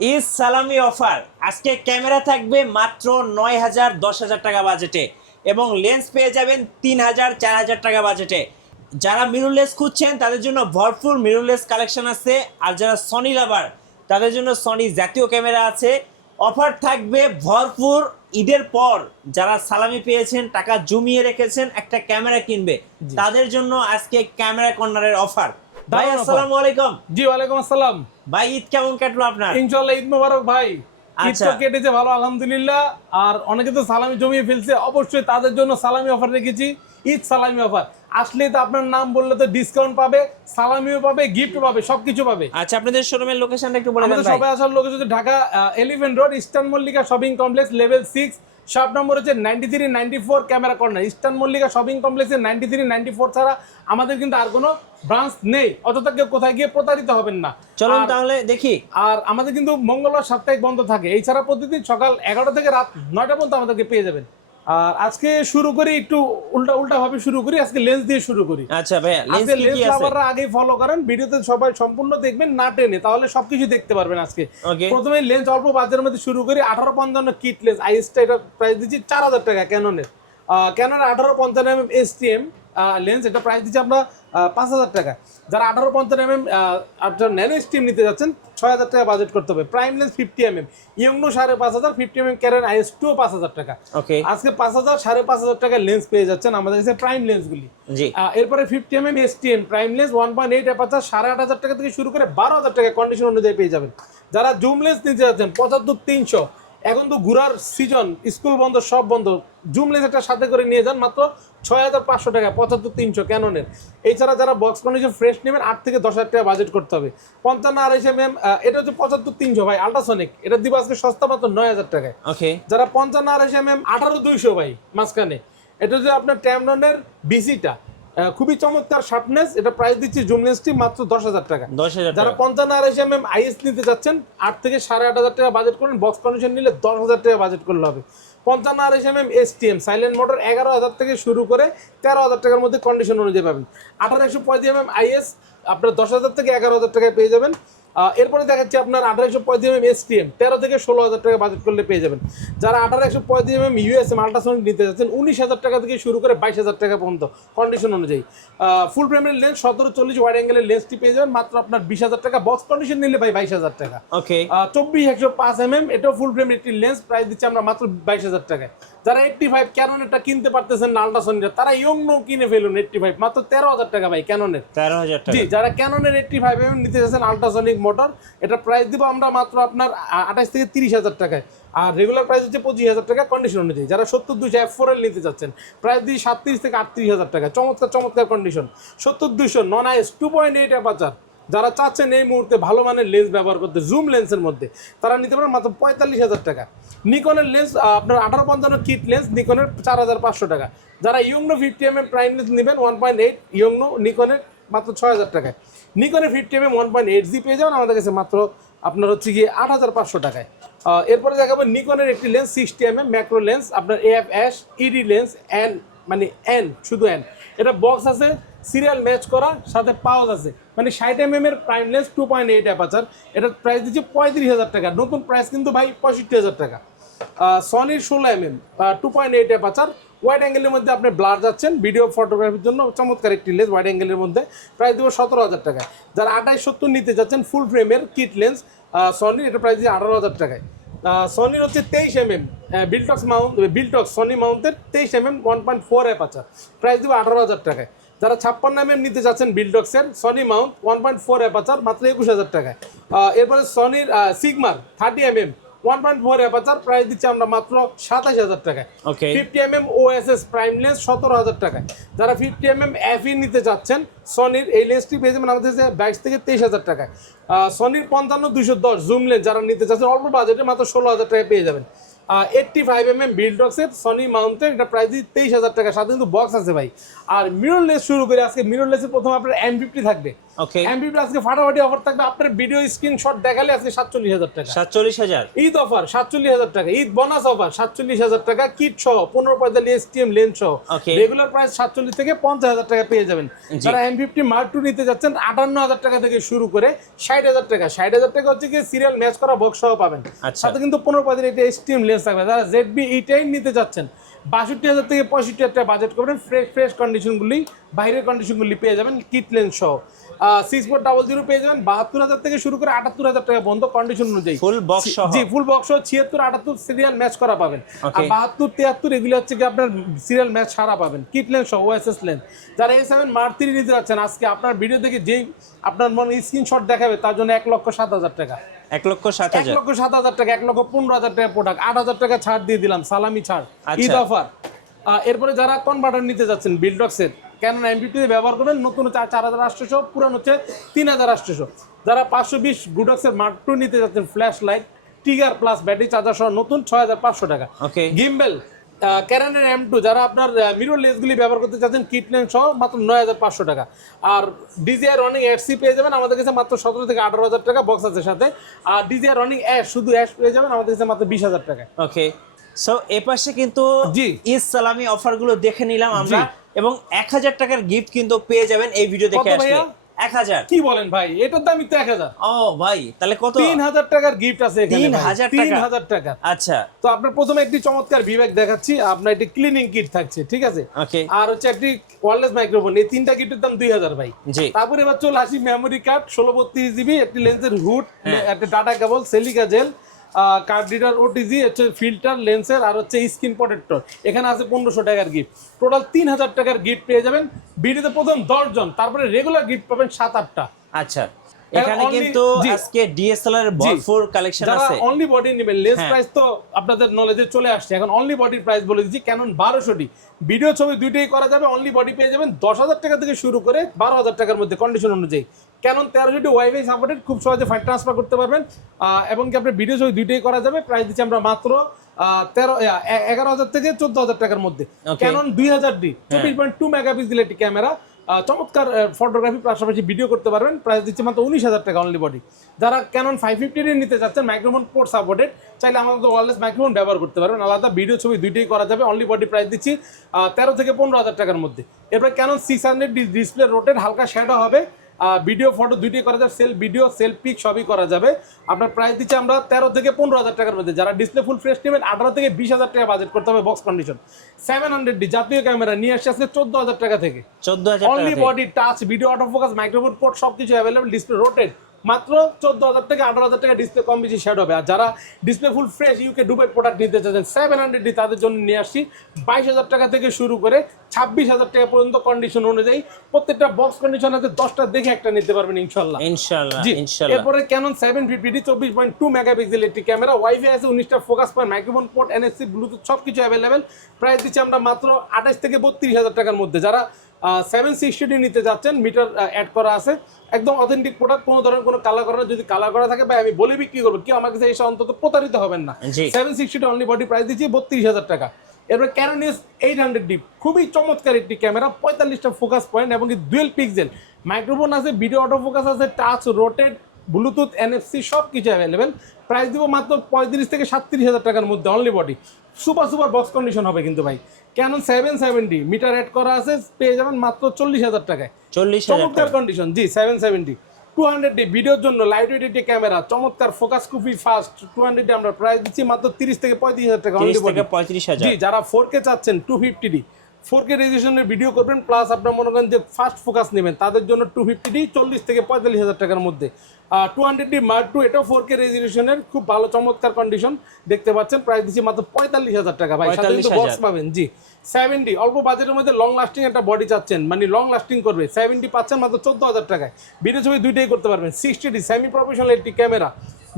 ঈদ সালামি অফার আজকে ক্যামেরা থাকবে মাত্র ৯,০০০ ১০,০০০ টাকা বাজেটে এবং লেন্স পেয়ে যাবেন ৩,০০০ ৪,০০০ টাকা বাজেটে। যারা মিররলেস খুঁজছেন তাদের জন্য ভরপুর মিররলেস কালেকশন আছে, আর যারা সনি লাভার তাদের জন্য সনি জাতীয় ক্যামেরা আছে। অফার থাকবে ভরপুর। ঈদের পর যারা সালামি পেয়েছেন, টাকা জমিয়ে রেখেছেন, একটা ক্যামেরা কিনবে, তাদের জন্য আজকে ক্যামেরা কর্নারের অফার। ভাই আসসালামু আলাইকুম। জি ওয়ালাইকুম আসসালাম। ভাই ঈদ কেমন কাটলো আপনার? ইনশাআল্লাহ ঈদ মোবারক ভাই। ঈদ আচ্ছা। তো কেটেছে ভালো আলহামদুলিল্লাহ। আর অনেকে তো সালামি জমিয়ে ফেলছে, অবশ্যই তাদের জন্য সালামি অফার রেখেছি, ঈদ সালামি অফার। আসলে তো আপনার নাম বললে তো ডিসকাউন্ট পাবে, সালামিও পাবে, গিফট পাবে, সবকিছু পাবে। আচ্ছা, আপনাদের শোরুমের লোকেশনটা একটু বলে দেন আমাদের ভাই। সবাই আসার লোকেশন হচ্ছে Dhaka elephant road, eastern Mallika shopping complex, level 6, shop number হচ্ছে 93 94 camera corner. Eastern Mallika shopping কমপ্লেক্সে 93 94 ছাড়া আমাদের কিন্তু আর কোনো ব্রাঞ্চ নেই। অযথা কেউ কোথায় গিয়ে প্রতারিত হবেন না। চলুন তাহলে দেখি। আর আমাদের কিন্তু মঙ্গলবার সাপ্তাহিক বন্ধ থাকে, এছাড়া প্রতিদিন সকাল 11টা থেকে রাত 9টা পর্যন্ত আমাদেরকে পেয়ে যাবেন। আর আজকে শুরু করি একটু উল্টা ভাবে শুরু করি, আজকে লেন্স দিয়ে শুরু করি। আচ্ছা ভাইয়া, লেন্স আজকে কি লেন্স কি আছে? লাভাররা আগে ফলো করেন, ভিডিওতে সবাই সম্পূর্ণ দেখবেন, না টেনে, তাহলে সবকিছু দেখতে পারবেন আজকে। ওকে। প্রথমে লেন্স অল্প বাজারের মধ্যে শুরু করি। 1855 কিট লেন্স আইএসটা, এটা প্রাইস দিচ্ছি 4000 টাকা। ক্যাননের 1855 mm STM লেন্স, এটা প্রাইস দিচ্ছি আমরা 5000 টাকা। যারা 1855 mm আপনার ন্যানো স্টিম নিতে যাচ্ছেন 6000 টাকা বাজেট করতে হবে। প্রাইম লেন্স 50 mm ইয়ংনো 5500, 50 mm ক্যানন IS2 5000 টাকা। ওকে। আজকে 5000 5500 টাকা লেন্স পেয়ে যাচ্ছেন আমাদের কাছে প্রাইম লেন্সগুলি। জি। এরপরে 50 mm STM prime lens 1.8 aperture 8500 টাকা থেকে শুরু করে 12000 টাকা কন্ডিশন অনুযায়ী পেয়ে যাবেন। যারা জুম লেন্স নিতে যাচ্ছেন 75 300, এখন তো ঘুরার সিজন, স্কুল বন্ধ, সব বন্ধ, জুম লেন্স একটা সাথে করে নিয়ে যান মাত্র 6500 টাকা 75 300 ক্যাননের। এছাড়া যারা বক্স কন্ডিশন ফ্রেশ নেবেন 8 থেকে 10,000 টাকা বাজেট করতে হবে। 55 250 mm এটা হচ্ছে 75 300 ভাই, আল্ট্রাসনিক, এটা দিব আজকে সস্তা মাত্র 9000 টাকায়। ওকে। যারা 55 250 mm 18200 ভাই মাঝখানে, এটা হচ্ছে আপনার ট্যামননের বিসিটা, খুবই চমৎকার শার্পনেস, এটা প্রাইস দিচ্ছি জুম লেন্সটি মাত্র 10,000 টাকা। 10,000 যারা টাকা। 55 250 mm আইএস নিতে যাচ্ছেন 8 থেকে 8500 টাকা বাজেট করেন, বক্স কন্ডিশন নিলে 10,000 টাকা বাজেট করলে হবে। 55 250 mm STM সাইলেন্ট মোটর 11,000 থেকে শুরু করে 13,000 টাকার মধ্যে কন্ডিশন অনুযায়ী পাবেন। 1835 mm আইএস আপনার 10,000 থেকে 11,000 টাকায় পেয়ে যাবেন। এরপরে দেখাচ্ছি আপনার 1835 mm STM 13 থেকে 16,000 টাকা বাজেট করলে পেয়ে যাবেন। যারা 1835 mm USM আল্ট্রাসনিক নিতে যাচ্ছেন 19,000 টাকা থেকে শুরু করে 22,000 টাকা পর্যন্ত কন্ডিশন অনুযায়ী। ফুল ফ্রেমের লেন্স 1740 ওয়াইড অ্যাঙ্গেলের লেন্সটি পেয়ে যাবেন মাত্র আপনার 20,000 টাকা, বক্স কন্ডিশন নিলে ভাই 22,000 টাকা। ওকে। 24 105 mm এটাও ফুল ফ্রেম একটি লেন্স, প্রাইস দিচ্ছি আমরা মাত্র 22,000 টাকায়। যারা 85 ক্যাননেরটা কিনতে পারতেছেন না আল্ট্রাসনিকটা, তারা ইয়ংনো কিনে ফেলুন 85 মাত্র 13,000 টাকা ভাই ক্যাননের। 13,000 টাকা। জি, যারা ক্যাননের 85 mm নিতে যাচ্ছেন আল্ট্রাসনিক মোটর, এটা প্রাইস দিব আমরা মাত্র আপনার 28 থেকে 30,000 টাকায়। আর রেগুলার প্রাইস হচ্ছে 25,000 টাকা কন্ডিশন অনুযায়ী। যারা 70-200 F4L নিতে যাচ্ছেন প্রাইস দিয়ে 37 থেকে 38,000 টাকা, চমৎকার কন্ডিশন। 70-200 নন আইএস 2.8 অ্যাপারচার, যারা চাচ্ছেন এই মুহূর্তে ভালো মানের লেন্স ব্যবহার করতে জুম লেন্সের মধ্যে, তারা নিতে পারেন মাত্র 45,000 টাকা। নিকনের লেন্স আপনার 1855 কিট লেন্স নিকনের 4,500 টাকা। যারা ইয়ংনো 50 mm প্রাইম লেন্স নেবেন 1.8 ইয়ংনো নিকনের মাত্র 6,000 টাকায়। নিকনের 50 mm 1.8G পেয়ে যাবেন আমাদের কাছে মাত্র আপনার হচ্ছে গিয়ে 8,500 টাকায়। এরপরে দেখাবো নিকনের একটি লেন্স 60 mm ম্যাক্রো লেন্স, আপনার AF ED লেন্স এন, মানে এন, শুধু এন, এটা বক্স আছে, সিরিয়াল ম্যাচ করা, সাথে পাওয়াজ আছে, মানে 60 mm এর প্রাইম লেন্স 2.8 অ্যাপারচার, এটার প্রাইস দিচ্ছে 35,000 টাকা। নতুন প্রাইস কিন্তু ভাই 65,000 টাকা। সনির 16 mm 2.8 অ্যাপারচার ওয়াইড অ্যাঙ্গেলের মধ্যে আপনি ব্লার যাচ্ছেন ভিডিও ফটোগ্রাফির জন্য, চমৎকার একটি লেন্স ওয়াইড অ্যাঙ্গেলের মধ্যে, প্রাইস দেবো 17,000 টাকায়। যারা 2870 নিতে যাচ্ছেন ফুল ফ্রেমের কিট লেন্স সনির, এটা প্রাইস দিয়ে 18,000 টাকায়। সনির হচ্ছে 23 mm বিলটক্স সনি মাউন্টের 23 mm 1.4 অ্যাপারচার, প্রাইস দেবো 18,000 টাকায়। যারা 56 mm নিতে যাচ্ছেন বিলডক্সের সনি মাউন্ট 1.4 অ্যাপারচার মাত্র 21,000 টাকায়। এরপরে সনির সিগমার 30 mm 1.4 অ্যাপারচার, প্রাইস দিচ্ছি আমরা মাত্র 27,000 টাকায়। ওকে। 50 mm OSS প্রাইম লেন্স 17,000 টাকায়। যারা 50 mm FE নিতে যাচ্ছেন সনির এই লেন্সটি পেয়ে যাবেন আমাদের 22 থেকে 23,000 টাকায়। সনির 55-210 জুম লেন্স যারা নিতে চাচ্ছেন অল্প বাজেটে মাত্র 16,000 টাকায় পেয়ে যাবেন। 85 mm বিলডক্সের সনি মাউন্টের, এটা প্রাইস দিয়ে 23,000 টাকা, সাথে কিন্তু বক্স আছে ভাই। আর মিররলেস শুরু করে আজকে মিররলেসের প্রথম আপনার M50 থাকবে। ওকে এমবিপি আজকে ফাটাফাটি অফার থাকবে, আপনার ভিডিও স্ক্রিনশট দেখালে আজকে 47,000 টাকা। 47,000 ঈদ অফার 47,000 টাকা, ঈদ বোনাস অফার 47,000 টাকা, কিট সহ 1545 এসটিএম লেন্স সহ Okay. রেগুলার প্রাইস 47 থেকে 50,000 টাকা পেয়ে যাবেন। জি। যারা M50 Mark II নিতে যাচ্ছেন 58,000 টাকা থেকে শুরু করে 60,000 টাকা, 60,000 টাকা হচ্ছে কি সিরিয়াল ম্যাচ করা বক্স সহ পাবেন, আচ্ছা। সাথে কিন্তু 1545 একটা এসটিএম লেন্স থাকবে। যারা ZB E10 নিতে যাচ্ছেন 62,000 থেকে 65,000 টাকা বাজেট করবেন, ফ্রেশ কন্ডিশনগুলি, বাইরের কন্ডিশনগুলি পেয়ে যাবেন কিট লেন্স সহ। 6400 পেয়ে যাবেন 72,000 থেকে শুরু করে 78,000 টাকা বন্ধ কন্ডিশন অনুযায়ী, ফুল বক্স সহ। জি ফুল বক্স 76 78 সিরিয়াল ম্যাচ করা পাবেন। আর Okay. 72 73 এগুলো হচ্ছে কি আপনার সিরিয়াল ম্যাচ সারা পাবেন, কিট লেন্স সহ ওএসএস লেন্স। যারা A7 Mark III নিতে যাচ্ছেন আজকে আপনার ভিডিও দেখে যেই আপনার মনে স্ক্রিনশট দেখাবে তার জন্য 1,07,000 টাকা, 1,07,000 1,07,000 টাকা, 1,15,000 টাকা প্রোডাক্ট, 8,000 টাকা ছাড় দিয়ে দিলাম, সালামি ছাড়, আচ্ছা। ঈদ অফার। এরপরে যারা কনভার্টার নিতে যাচ্ছেন বিল্ডক্সের ক্যানন এমপিপি ব্যবহার করবেন, নতুন হচ্ছে 4,800, পুরান হচ্ছে 3,800। যারা 520 গুডক্সের Mark II নিতে যাচ্ছেন flash light trigger plus battery charger সহ নতুন 6,500 টাকা। ওকে গিম্বেল ক্যাননের M2 যারা আপনার মিরর লেন্সগুলি ব্যবহার করতে চাচ্ছেন কিট লেন্স সহ মাত্র 9,500 টাকা। আর DJI রনিং HC পেয়ে যাবেন আমাদের কাছে মাত্র 17 থেকে 18,000 টাকা বক্স আছে সাথে। আর DJI রনিং অ্যাশ শুধু অ্যাশ পেয়ে যাবেন আমাদের কাছে মাত্র 20,000 টাকা। ওকে সো এপাশে কিন্তু জি। ঈদ সালামি অফারগুলো দেখে নিলাম আমরা, জি। এবং 1,000 টাকার গিফট কিন্তু পেয়ে যাবেন এই ভিডিও দেখে কত আসলে। ভাইয়া? 1,000 কি বলেন ভাই, এটার দামই তো 1,000। ও ভাই তাহলে কত? 3,000 টাকার গিফট আছে এখানে। 3,000 টাকা? 3,000 টাকা। আচ্ছা তো আপনার প্রথমে একটি চমৎকার বিবেক দেখাচ্ছি, আপনার একটি ক্লিনিং কিট থাকছে, ঠিক আছে? ওকে আর হচ্ছে একটি ওয়্যারলেস মাইক্রোফোন, এই তিনটা কিটের দাম 2,000 ভাই। জি তারপরে এবার চলে আসি মেমোরি কার্ড 1632 জিবি, একটি লেন্সের হুড, একটা data cable, silica gel, card reader OTG, হচ্ছে ফিল্টার লেন্সের, আর হচ্ছে স্ক্রিন প্রোটেক্টর। এখানে আছে 1,500 টাকার গিফট, টোটাল 3,000 টাকার গিফট পেয়ে যাবেন। ভিডিওতে প্রথম 10 জন, তারপরে রেগুলার গিফট পাবেন 7-8টা। আচ্ছা এখানে only- কিন্তু জি। আজকে ডিএসএলআর এর ভরপুর কালেকশন যারা আছে। অনলি বডি নেবেন, লেন্স হ্যাঁ। প্রাইস তো আপনাদের নলেজে চলে আসছে, এখন অনলি বডির প্রাইস বলে দিচ্ছি। ক্যানন 1200 ভিডিও ছবি দুইটাই করা যাবে, অনলি বডি পেয়ে যাবেন 10,000 টাকা থেকে শুরু করে 12,000 টাকার মধ্যে কন্ডিশন অনুযায়ী। ক্যানন 1300 ওয়াইফাই সাপোর্টেড, খুব সহজে ফাইল ট্রান্সফার করতে পারবেন, এবং কি আপনার ভিডিও ছবি দুইটাই করা যাবে। প্রাইস দিচ্ছি আমরা মাত্র 11,000 থেকে 14,000 টাকার মধ্যে। Okay. ক্যানন 2000D 24.2 মেগাপিক্সেল একটি ক্যামেরা, চমৎকার ফটোগ্রাফি পাশাপাশি ভিডিও করতে পারবেন। প্রাইস দিচ্ছে মাত্র 19,000 টাকা অনলি বডি। যারা ক্যানন 550 নিতে চাচ্ছেন মাইক্রোফোন পোর্ট সাপোর্টেড, চাইলে আমাদের ওয়্যারলেস মাইক্রোফোন ব্যবহার করতে পারবেন, আলাদা ভিডিও ছবি দুইটাই করা যাবে। অনলি বডি প্রাইস দিচ্ছি 13 থেকে 15,000 টাকার মধ্যে। এরপর ক্যানন 600 ডিসপ্লে রোটেড, হালকা শ্যাডো হবে, ভিডিও ফটো দুইটাই করা যাবে, সেলফ ভিডিও সেলফ পিক সবই করা যাবে। আপনার প্রাইস দিচ্ছি আমরা 13 থেকে 15,000 টাকার মধ্যে। যারা ডিসপ্লে ফুল ফ্রেশ নেবেন 18 থেকে 20,000 টাকা বাজেট করতে হবে বক্স কন্ডিশন। 700D জাতীয় ক্যামেরা নিয়ে আসছে আজকে 14,000 টাকা থেকে। 14,000 টাকা অনলি থেকে। Body touch video auto focus microphone port সবকিছু অ্যাভেলেবল, ডিসপ্লে রোটেড, মাত্র 14,000 থেকে 18,000 টাকা ডিসপ্লে কম বেশি শেড হবে। আর যারা ডিসপ্লে ফুল ফ্রেশ ইউকে ডুবাই প্রোডাক্ট নিতে চাচ্ছেন 700D তাদের জন্য নিয়ে আসছি 22,000 টাকা থেকে শুরু করে 26,000 টাকা পর্যন্ত কন্ডিশন অনুযায়ী। প্রত্যেকটা বক্স কন্ডিশন আছে, 10টা দেখে একটা নিতে পারবেন ইনশাল্লাহ। ইনশাআল্লাহ জি। ইনশাআল্লাহ। এরপরে ক্যানন 750D 24.2 মেগাপিক্সেল একটি ক্যামেরা, ওয়াইফাই আছে, 19টা focus point, microphone port, NFC, Bluetooth সবকিছু অ্যাভেলেবেল। প্রাইস দিচ্ছি আমরা মাত্র 28 থেকে 32,000 টাকার মধ্যে। যারা 760D নিতে যাচ্ছেন, মিটার অ্যাড করা আছে, একদম অথেন্টিক প্রোডাক্ট, কোনো ধরনের কোনো কালার করা, যদি কালার করা থাকে ভাই আমি বলে বিক্রি করবো, কেউ আমার কাছে এসে অন্তত প্রতারিত হবেন না। জি। 760D অনলি বডি প্রাইস দিচ্ছি 32,000 টাকা। এরপর ক্যানন EOS 800D খুবই চমৎকার একটি ক্যামেরা, 45টা ফোকাস পয়েন্ট এবং কি ডুয়েল পিক্সেল, মাইক্রোফোন আছে, ভিডিও অটো ফোকাস আছে, টাচ রোটেড, ব্লুটুথ, এনএফসি সব কিছু অ্যাভেলেবেল। প্রাইস দিব মাত্র 35 থেকে 37,000 টাকার মধ্যে only body. Super box condition হবে কিন্তু ভাই। ক্যানন 770 মিটার অ্যাড করা আছে, পেয়ে যাবেন মাত্র 40,000 টাকায়। 40,000 চমৎকার টাকা। কন্ডিশন, জি 770। 200D ভিডিওর জন্য লাইট ওয়েট একটি ক্যামেরা, চমৎকার ফোকাস খুবই ফাস্ট। 200D আমরা প্রাইস দিচ্ছি মাত্র 30 থেকে 35,000 টাকা 30 অনলি বডি। থেকে 35,000। জি, যারা 4K চাচ্ছেন 250D 4K রেজলিউশনের ভিডিও করবেন, প্লাস আপনার মনে করেন যে ফাস্ট ফোকাস নেবেন, তাদের জন্য 250D 40 থেকে 45,000 টাকার মধ্যে। 200D Mark II এটাও 4K রেজলিউশনের, খুব ভালো চমৎকার কন্ডিশন দেখতে পাচ্ছেন। প্রাইস দিচ্ছি মাত্র 45,000 টাকা ভাই, সাথে কিন্তু বক্স পাবেন। জি 70 অল্প বাজেটের মধ্যে লং লাস্টিং একটা বডি চাচ্ছেন, মানে লং লাস্টিং করবে, 70 পাচ্ছেন মাত্র 14,000 টাকায়। ভিডিও ছবি দুইটাই করতে পারবেন। 60D সেমি প্রফেশনাল একটি ক্যামেরা,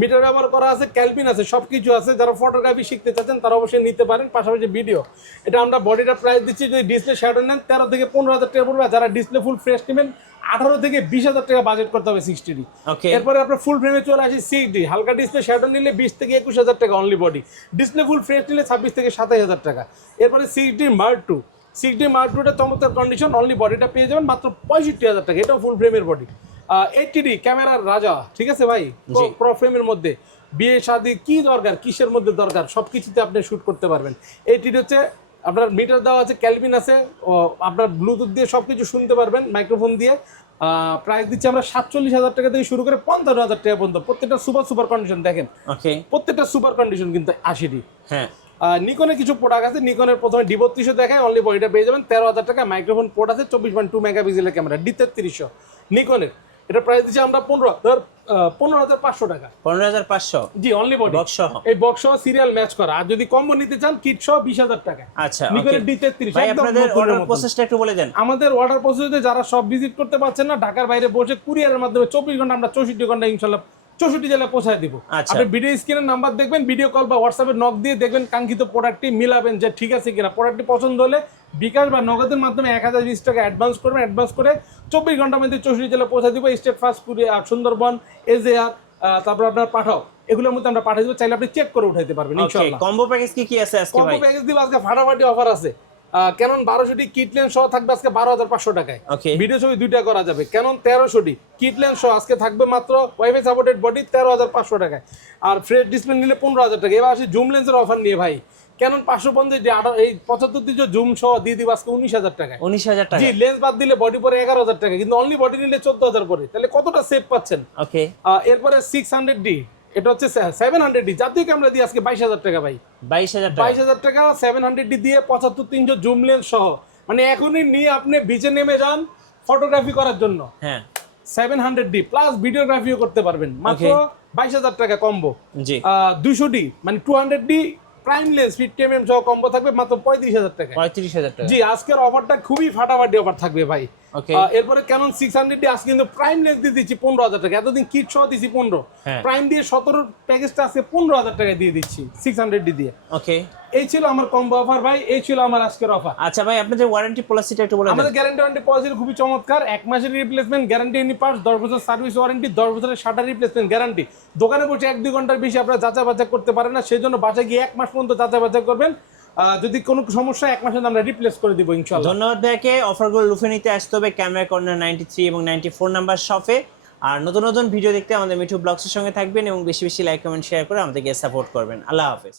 মিটার ব্যবহার করা আছে, ক্যালভিন আছে, সব কিছু আছে। যারা ফটোগ্রাফি শিখতে চাচ্ছেন তারা অবশ্যই নিতে পারেন, পাশাপাশি ভিডিও। এটা আমরা বডিটা প্রাইস দিচ্ছি, যদি ডিসপ্লে শ্যাডো নেন 13 থেকে 15,000 টাকা পড়বে। আর যারা ডিসপ্লে ফুল ফ্রেশ নেবেন 18 থেকে 20,000 টাকা বাজেট করতে হবে 60D। ওকে এরপরে আপনার ফুল ফ্রেমে চলে আসি 6D, হালকা ডিসপ্লে শ্যাডো নিলে 20 থেকে 21,000 টাকা only body, display full fresh নিলে 26 থেকে 27,000 টাকা। এরপরে 6D Mark II, 6D Mark II টা চমৎকার কন্ডিশন, অনলি বডিটা পেয়ে যাবেন মাত্র 65,000 টাকা, এটাও ফুল ফ্রেমের বডি। এইচডি ক্যামেরার রাজা, ঠিক আছে ভাই, জি। প্রো ফ্রেমের মধ্যে বিয়ে শাদী কি দরকার, কিসের মধ্যে দরকার সবকিছুতে আপনি শুট করতে পারবেন। এইচডি হচ্ছে আপনার মিটার দেওয়া আছে, ক্যালভিন আছে, আপনার ব্লুটুথ দিয়ে সবকিছু শুনতে পারবেন মাইক্রোফোন দিয়ে। প্রাইস দিচ্ছি আমরা 47,000 টাকা থেকে শুরু করে 50,000 টাকা পর্যন্ত। প্রত্যেকটা সুপার কন্ডিশন দেখেন, ওকে, প্রত্যেকটা সুপার কন্ডিশন কিন্তু 80D। হ্যাঁ, নিকনের কিছু প্রোডাক্ট আছে, নিকনের প্রথমে D3200 দেখায়, অনলি বডিটা পেয়ে যাবেন 13,000 টাকা। মাইক্রোফোন পোর্ট আছে, 24.2 মেগাপিক্সেলের ক্যামেরা, D3300 নিকনের। এটা প্রাইস দিচ্ছি আমরা 15,500 টাকা। 15,500 জি, অনলি বডি বক্স সহ। এই বক্স সহ সিরিয়াল ম্যাচ করা। আর যদি কম্বো নিতে চান কিট সহ 20,000 টাকা। আচ্ছা, নিকনের ওকে। D3300 ভাই একদম আপনাদের নতুনের অর্ডার মতন। প্রসেসটা একটু বলে দেন। আমাদের অর্ডার প্রসেসে যারা সব ভিজিট করতে পারছেন না, ঢাকার বাইরে বসে কুরিয়ারের মাধ্যমে 24 ঘন্টা, আমরা 64 ঘন্টা ইনশাল্লাহ 64 জেলায় পৌঁছায় দিব। আচ্ছা। আপনি ভিডিও স্ক্রিনের নাম্বার দেখবেন, ভিডিও কল বা হোয়াটসঅ্যাপে নক দিয়ে দেখবেন কাঙ্ক্ষিত প্রোডাক্টটি মিলাবেন যে ঠিক আছে কিনা। প্রোডাক্টটি পছন্দ হলে বিকাশ বা নগদের মাধ্যমে 1020 টাকা অ্যাডভান্স করবেন। অ্যাডভান্স করে 24 ঘন্টার মধ্যে 64 জেলায় পৌঁছে দিব। স্টেট ফার্স্ট কুরিয়ার, সুন্দরবন, এজেআর, তারপর আপনার পাঠাও, এগুলোর মধ্যে আমরা পাঠিয়ে দেবো। চাইলে আপনি চেক করে উঠাইতে পারবেন ওকে, ইনশাআল্লাহ। কম্বো প্যাকেজ কি আছে আজকে কম্বো ভাই? প্যাকেজ দিব আজকে ফাটাফাটি অফার আছে। ক্যানন 1200D কিট লেন্স সহ থাকবে আজকে 12,500 টাকায়। ওকে, ভিডিও ছবি দুইটা করা যাবে। ক্যানন 1300D কিট লেন্স সহ আজকে থাকবে মাত্র ওয়াইফাই সাপোর্টেড বডি 13,500 টাকায়। আর ফ্রেশ ডিসপ্লে নিলে 15,000 টাকা। এবার আসি জুম লেন্সের অফার নিয়ে ভাই। ক্যানন 550D এই 75 জুম সহ দিয়ে দিব আজকে 19,000 টাকায়। 19,000 টাকা। জি, লেন্স বাদ দিলে বডি পরে 11,000 টাকা, কিন্তু অনলি বডি নিলে 14,000 পরে। তাহলে কতটা সেভ পাচ্ছেন। ওকে, এরপরে 600D, এটা হচ্ছে 700D জাতীয় ক্যামেরা দিয়ে আজকে 22,000 টাকা ভাই। 22,000 টাকা। 22,000 টাকা 700D দিয়ে 75-300 জুম লেন্স সহ। মানে এখনই নিয়ে আপনি বিচে নেমে যান ফটোগ্রাফি করার জন্য। হ্যাঁ, 700D প্লাস ভিডিওগ্রাফিও করতে পারবেন মাত্র 22,000 টাকা কম্বো। জি, 200D মানে 200D প্রাইম লেন্স 50mm সহ কম্বো থাকবে মাত্র 35,000 টাকা। 35,000 টাকা। জি, আজকের অফারটা খুবই ফাটাফাটি অফার থাকবে ভাই। ওকে, এরপরে ক্যানন 600D আজকে কিন্তু প্রাইম লেন্স দিয়ে দিচ্ছি 15,000 টাকা। এতদিন কিট সহ দিচ্ছি 15, হ্যাঁ। প্রাইম দিয়ে 17 প্যাকেজটা আজকে 15,000 টাকা দিয়ে দিচ্ছি 600D দিয়ে। ওকে, এই ছিল আমার কম্বো অফার ভাই, এই ছিল আমার আজকের অফার। আচ্ছা ভাই, আপনাদের ওয়ারেন্টি পলিসিটা একটু বলে দেন। আমাদের গ্যারান্টি ওয়ারেন্টি পলিসি খুবই চমৎকার। 1 মাসের রিপ্লেসমেন্ট গ্যারান্টি, এনি পার্টস, 10 বছর সার্ভিস ওয়ারেন্টি, 10 বছরের শাটার রিপ্লেসমেন্ট গ্যারান্টি। দোকানে বসে 1-2 ঘন্টার বেশি আপনারা যাচাই বাছাই করতে পারেন না, সেজন্য বাসায় গিয়ে 1 মাস পর্যন্ত যাচাই বাছাই করবেন। যদি কোনো সমস্যা 1 মাসের আমরা রিপ্লেস করে দিব ইনশাআল্লাহ। ধন্যবাদ ভাইকে। অফারগুলো লুফে নিতে আসতে হবে ক্যামেরা কর্নার 93 এবং 94 নাম্বার শপে। আর নতুন নতুন ভিডিও দেখতে আমাদের মিঠু ব্লগসের সঙ্গে থাকবেন এবং বেশি বেশি লাইক কমেন্ট শেয়ার করে আমাদেরকে সাপোর্ট করবেন। আল্লাহ হাফেজ।